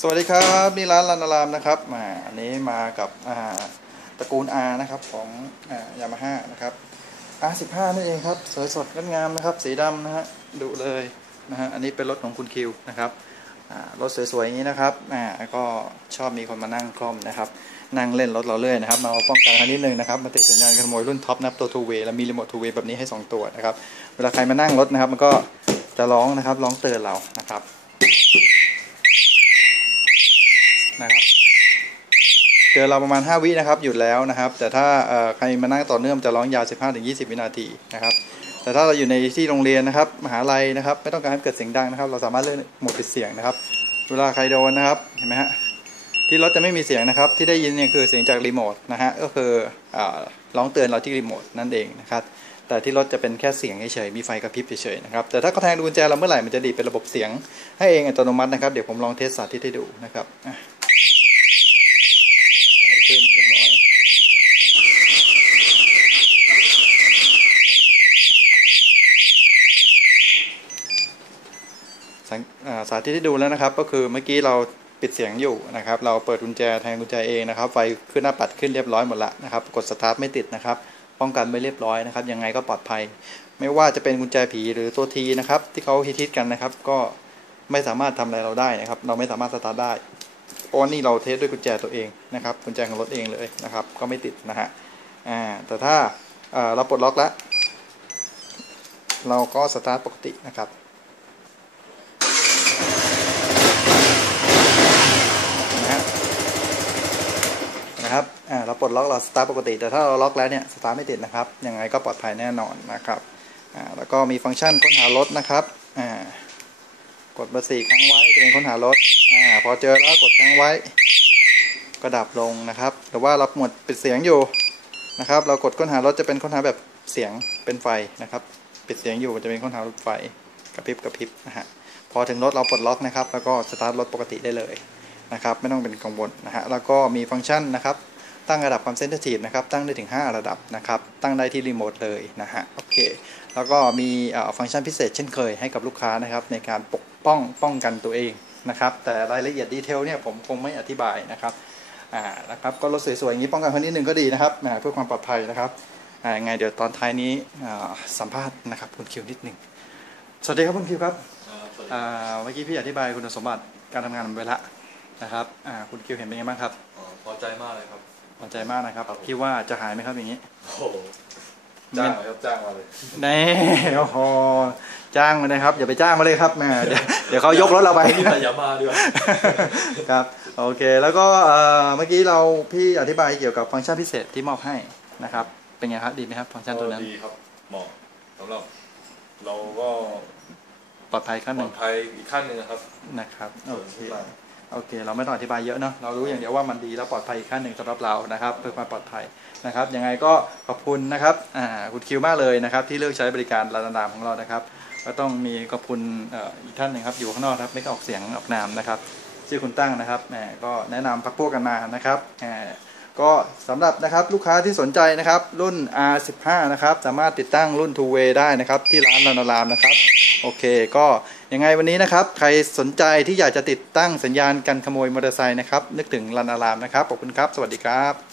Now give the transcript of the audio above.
สวัสดีครับนี่ร้านลันารามนะครับมาอันนี้มากับอ่าตระกูล R นะครับของยามาฮ่านะครับ R15 นั่นเองครับสวยสดงดงามนะครับ สีดำนะฮะดุเลยนะฮะอันนี้เป็นรถของคุณคิวนะครับอ่ารถสวยๆอย่างนี้นะครับอ่าก็ชอบมีคนมานั่งคล่อมนะครับ นั่งเล่นรถเราเรื่อยนะครับมาป้องกันคันนิดนึงนะครับมาติดสัญญาณขโมยรุ่นท็อปนับตัวทูเวแล้วมีรีโมททูเวแบบนี้ให้ 2 ตัวนะครับ เวลาใครมานั่งรถนะครับ มันก็จะร้องนะครับร้องเตือนเรานะครับ นะครับเจอเราประมาณ 5 วินะครับหยุดแล้วนะครับ แต่ถ้าใครมานั่งต่อเนื่องจะร้องยาว 15-20 วินาทีนะครับ แต่ถ้าเราอยู่ในที่โรงเรียนนะครับ มหาลัยนะครับ ไม่ต้องการให้เกิดเสียงดังนะครับ เราสามารถเลื่อนโหมดปิดเสียงนะครับ เวลาใครโดนนะครับเห็นไหมฮะที่รถจะไม่มีเสียงนะครับ ที่ได้ยินเนี่ยคือเสียงจากรีโมทนะฮะก็คือร้องเตือนเราที่รีโมทนั่นเองนะครับแต่ที่รถจะเป็นแค่เสียงเฉยๆ มีไฟกระพริบเฉยๆนะครับ แต่ถ้าเขาแทงดูกุญแจเราเมื่อไหร่ มันจะดีเป็นระบบเสียงให้เองอัตโนมัตินะครับ เดี๋ยวผมลองเทสสาธิตให้ดูนะครับอะ ขึ้นเรียบร้อย สาสาธิตให้ดูแล้วนะครับ ก็คือเมื่อกี้เราปิดเสียงอยู่นะครับ เราเปิดกุญแจแทนกุญแจเองนะครับ ไฟขึ้นหน้าปัดขึ้นเรียบร้อยหมดละนะครับ กดสตาร์ทไม่ติดนะครับ ป้องกันไม่เรียบร้อยนะครับ ยังไงก็ปลอดภัย ไม่ว่าจะเป็นกุญแจผีหรือตัวทีนะครับ ที่เขาฮิตๆกันนะครับ ก็ไม่สามารถทำอะไรเราได้นะครับ เราไม่สามารถสตาร์ทได้เพราะว่านี่เราเทสด้วยกุญแจตัวเองนะครับ กุญแจของรถเองเลยนะครับ ก็ไม่ติดนะฮะ อ่า แต่ถ้าเราปลดล็อกแล้ว เราก็สตาร์ทปกตินะครับนะฮะนะครับอ่า เราปลดล็อกเราสตาร์ทปกติ แต่ถ้าเราล็อกแล้วเนี่ยสตาร์ทไม่ติดนะครับ ยังไงก็ปลอดภัยแน่นอนนะครับแล้วก็มีฟังก์ชันค้นหารถนะครับกดเบอร์สี่ครั้งไว้จะเป็นค้นหารถอพอเจอแล้วกดครั้งไว้ก็ดับลงนะครับหรือว่าเราหมดปิดเสียงอยู่นะครับ เรากดค้นหารถจะเป็นค้นหาแบบเสียงเป็นไฟนะครับ ปิดเสียงอยู่จะเป็นค้นหารถไฟกระพริบกระพริบนะฮะพอถึงรถเราปลดล็อกนะครับ แล้วก็สตาร์ทรถปกติได้เลยนะครับ ไม่ต้องเป็นกังวลนะฮะแล้วก็มีฟังก์ชันนะครับ ตั้งระดับความเซนซิทีฟนะครับ ตั้งได้ถึง 5 ระดับนะครับ ตั้งได้ที่รีโมทเลยนะฮะ โอเค แล้วก็มีเอ่อฟังก์ชันพิเศษเช่นเคยให้กับลูกค้านะครับ ในการปกป้องป้องกันตัวเองนะครับ แต่รายละเอียดดีเทลเนี่ยผมคงไม่อธิบายนะครับ อ่า นะครับ ก็รถสวยๆอย่างนี้ป้องกันคนนิดนึงก็ดีนะครับอ่าเพื่อความปลอดภัยนะครับ อ่า ยังไงเดี๋ยวตอนท้ายนี้อ่าสัมภาษณ์นะครับคุณคิวนิดหนึ่งสวัสดีครับคุณคิวครับ อ่า เมื่อกี้พี่อธิบายคุณสมบัติการทำงานไปละนะครับ อ่า คุณคิวเห็นเป็นไงบ้างครับอ๋อพอใจมากเลยครับ พอใจมากนะครับคิดว่าจะหายไหมครับอย่างนี้โอ้โหจ้างเลยครับจ้างมาเลยแน่โอ้โหจ้างมาเลยครับ อย่าไปจ้างมาเลยครับแหม่เดี๋ยวเดี๋ยวเขายกรถเราไปนี่แต่อย่ามาดีกว่าครับโอเค แล้วก็เอ่อเมื่อกี้เราพี่อธิบายเกี่ยวกับฟังก์ชันพิเศษที่มอบให้นะครับ เป็นไงครับดีไหมครับ ฟังก์ชันตัวนั้นก็ดีครับเหมาะสำหรับเราก็ปลอดภัยขั้นปหลอนึ่ดงภัยอีกขั้นหนึ่งนะครับนะครับโอเคส่วน โอเค เราไม่ต้องอธิบายเยอะเนาะเรารู้อย่างเดียวว่ามันดีและปลอดภัยอีกขั้นหนึ่งสำหรับเรานะครับ เพื่อความปลอดภัยนะครับยังไงก็ขอบคุณนะครับอ่าคุณคิวมากเลยนะครับ ที่เลือกใช้บริการลานาดามของเรานะครับ ก็ต้องมีขอบคุณอีกท่านหนึ่งครับอยู่ข้างนอกครับไม่ออกเสียงออกนามนะครับชื่อคุณตั้งนะครับแหมก็แนะนำพักพวกกันมานะครับแหม ก็สำหรับนะครับลูกค้าที่สนใจนะครับรุ่น R15 นะครับสามารถติดตั้งรุ่น Two Way ได้นะครับที่ร้านลานารามนะครับโอเค ก็ยังไงวันนี้นะครับ ใครสนใจที่อยากจะติดตั้งสัญญาณกันขโมยมอเตอร์ไซค์นะครับนึกถึงลานารามนะครับขอบคุณครับ สวัสดีครับ